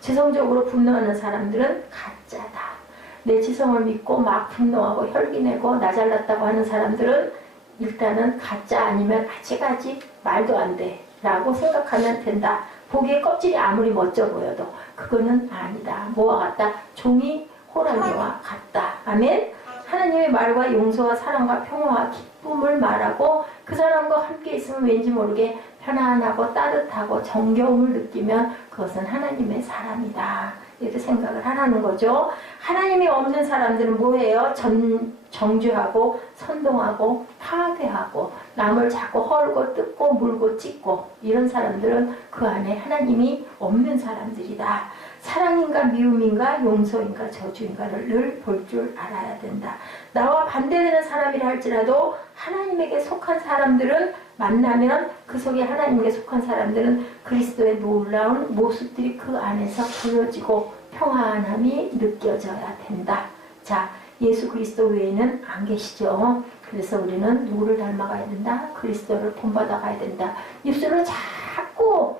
지성적으로 분노하는 사람들은 가짜다. 내 지성을 믿고 막 분노하고 혈기내고 나 잘났다고 하는 사람들은 일단은 가짜 아니면 아직 말도 안 돼 라고 생각하면 된다. 보기에 껍질이 아무리 멋져 보여도 그거는 아니다. 뭐와 같다? 종이 호랑이와 같다. 아멘. 하나님의 말과 용서와 사랑과 평화와 기쁨을 말하고 그 사람과 함께 있으면 왠지 모르게 편안하고 따뜻하고 정겨움을 느끼면 그것은 하나님의 사람이다. 이렇게 생각을 하라는 거죠. 하나님이 없는 사람들은 뭐예요? 정죄하고 선동하고 파괴하고 남을 자꾸 헐고 뜯고 물고 찢고 이런 사람들은 그 안에 하나님이 없는 사람들이다. 사랑인가 미움인가 용서인가 저주인가를 늘 볼 줄 알아야 된다. 나와 반대되는 사람이라 할지라도 하나님에게 속한 사람들은 만나면 그 속에 하나님에게 속한 사람들은 그리스도의 놀라운 모습들이 그 안에서 보여지고 평안함이 느껴져야 된다. 자, 예수 그리스도 외에는 안 계시죠. 그래서 우리는 누구를 닮아가야 된다? 그리스도를 본받아 가야 된다. 입술로 자꾸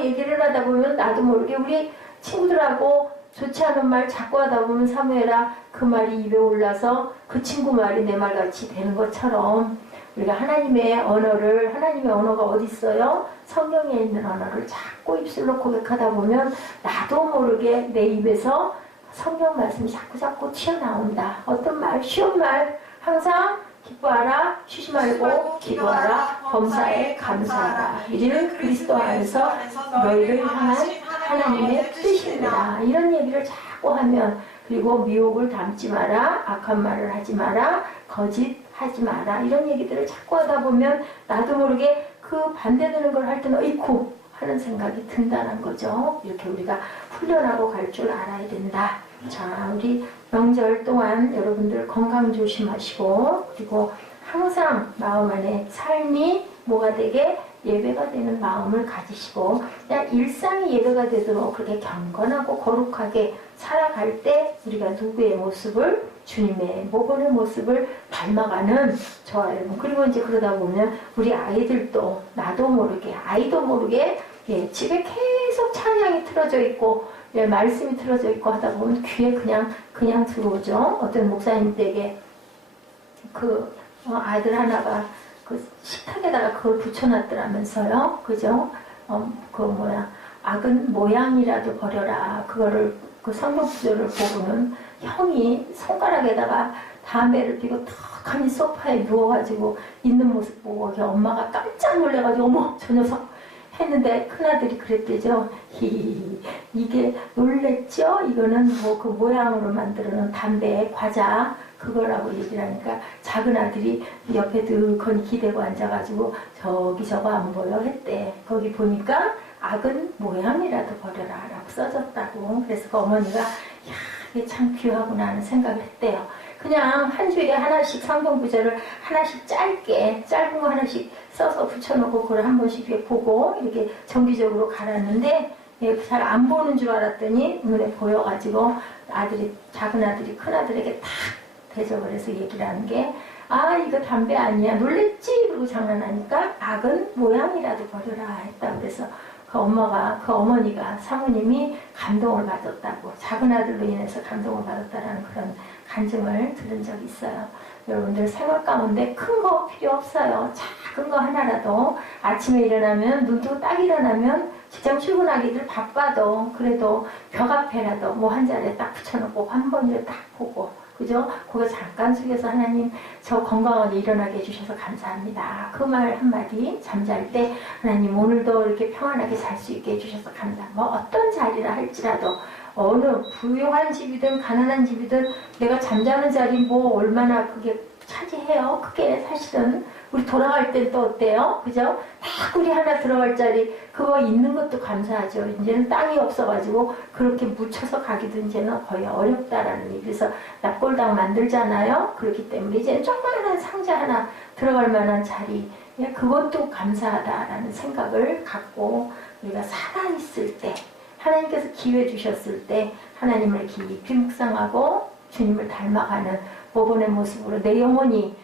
얘기를 하다 보면 나도 모르게 우리 친구들하고 좋지 않은 말 자꾸 하다 보면 사무엘아 그 말이 입에 올라서 그 친구 말이 내 말같이 되는 것처럼 우리가 하나님의 언어가 어디 있어요? 성경에 있는 언어를 자꾸 입술로 고백하다 보면 나도 모르게 내 입에서 성경 말씀이 자꾸 튀어나온다. 어떤 말, 쉬운 말, 항상 기뻐하라, 쉬지 말고 기도하라, 범사에 감사하라. 이는 그리스도 안에서 너희를 향한 하나님의 뜻이니라. 이런 얘기를 자꾸 하면, 그리고 미혹을 담지 마라, 악한 말을 하지 마라, 거짓하지 마라. 이런 얘기들을 자꾸 하다 보면 나도 모르게 그 반대되는 걸 할 때는 어이쿠 하는 생각이 든다는 거죠. 이렇게 우리가 훈련하고 갈 줄 알아야 된다. 자, 우리 명절 동안 여러분들 건강 조심하시고, 그리고 항상 마음 안에 삶이 뭐가 되게 예배가 되는 마음을 가지시고, 그냥 일상이 예배가 되도록 그렇게 경건하고 거룩하게 살아갈 때 우리가 누구의 모습을, 주님의 모범의 모습을 닮아가는 저와 여러분. 그리고 이제 그러다 보면 우리 아이들도 나도 모르게, 아이도 모르게 집에 계속 찬양이 틀어져 있고 말씀이 틀어져 있고 하다 보면 귀에 그냥 들어오죠. 어떤 목사님 댁에 그 아들 하나가 그 식탁에다가 그걸 붙여놨더라면서요. 그죠? 악은 모양이라도 버려라. 그거를 그 성경 구절을 보고는 형이 손가락에다가 담배를 피고 턱하니 소파에 누워가지고 있는 모습 보고 엄마가 깜짝 놀래가지고 어머 저 녀석 했는데 큰아들이 그랬대죠. 이게 놀랬죠? 이거는 뭐 그 모양으로 만들어놓은 담배, 과자 그거라고 얘기를 하니까 작은 아들이 옆에 득하니 기대고 앉아가지고 저기 저거 안 보여 했대. 거기 보니까 악은 모양이라도 버려라 라고 써졌다고. 그래서 그 어머니가 이게 참 귀하구나 하는 생각을 했대요. 그냥 한 주일에 하나씩 성경 구절을 하나씩 짧은 거 하나씩 써서 붙여놓고 그걸 한 번씩 이렇게 보고 이렇게 정기적으로 갈았는데 잘 안 보는 줄 알았더니 눈에 보여가지고 작은 아들이 큰 아들에게 탁 대접을 해서 얘기를 하는 게 이거 담배 아니야 놀랬지? 그러고 장난하니까 악은 모양이라도 버려라 했다. 그래서 그 어머니가 사모님이 감동을 받았다고, 작은 아들로 인해서 감동을 받았다라는 그런 간증을 들은 적이 있어요. 여러분들 생활 가운데 큰 거 필요 없어요. 작은 거 하나라도 아침에 일어나면 눈 뜨고 딱 일어나면 직장 출근하기들 바빠도 그래도 벽 앞에라도 뭐 한 자리에 딱 붙여놓고 한 번에 딱 보고, 그죠? 그거 잠깐 숙여서 하나님 저 건강하게 일어나게 해주셔서 감사합니다. 그 말 한마디, 잠잘 때 하나님 오늘도 이렇게 평안하게 잘 수 있게 해주셔서 감사합니다. 뭐 어떤 자리라 할지라도 어느 부유한 집이든 가난한 집이든 내가 잠자는 자리 뭐 얼마나 그게 차지해요. 그게 사실은 우리 돌아갈 땐 또 어때요? 그죠? 딱 우리 하나 들어갈 자리 그거 있는 것도 감사하죠. 이제는 땅이 없어가지고 그렇게 묻혀서 가기도 이제는 거의 어렵다라는 얘기. 그래서 납골당 만들잖아요. 그렇기 때문에 이제는 조그마한 상자 하나 들어갈 만한 자리, 그것도 감사하다라는 생각을 갖고 우리가 살아있을 때, 하나님께서 기회 주셨을 때 하나님을 깊이 묵상하고 주님을 닮아가는 모범의 모습으로 내 영혼이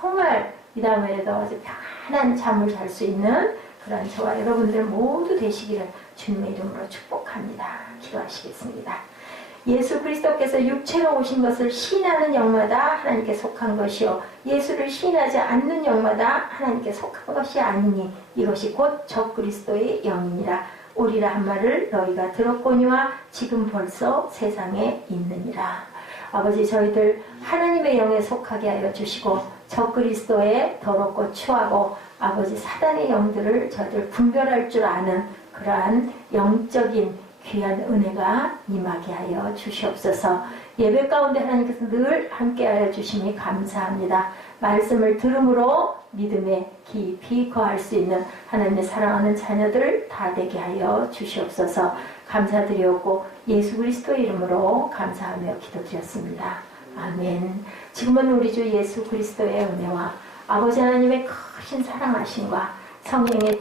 정말 이 다음에도 아주 편안한 잠을 잘 수 있는 그런 저와 여러분들 모두 되시기를 주님의 이름으로 축복합니다. 기도하시겠습니다. 예수 그리스도께서 육체로 오신 것을 시인하는 영마다 하나님께 속한 것이요 예수를 시인하지 않는 영마다 하나님께 속한 것이 아니니 이것이 곧 적 그리스도의 영이니라. 오리라 한 말을 너희가 들었거니와 지금 벌써 세상에 있느니라. 아버지, 저희들 하나님의 영에 속하게 하여 주시고 적 그리스도의 더럽고 추하고 아버지 사단의 영들을 저희들 분별할 줄 아는 그러한 영적인 귀한 은혜가 임하게 하여 주시옵소서. 예배 가운데 하나님께서 늘 함께하여 주시니 감사합니다. 말씀을 들음으로 믿음에 깊이 거할 수 있는 하나님의 사랑하는 자녀들 다 되게 하여 주시옵소서. 감사드리었고 예수 그리스도의 이름으로 감사하며 기도드렸습니다. 아멘. 지금은 우리 주 예수 그리스도의 은혜와 아버지 하나님의 크신 사랑하심과 성령의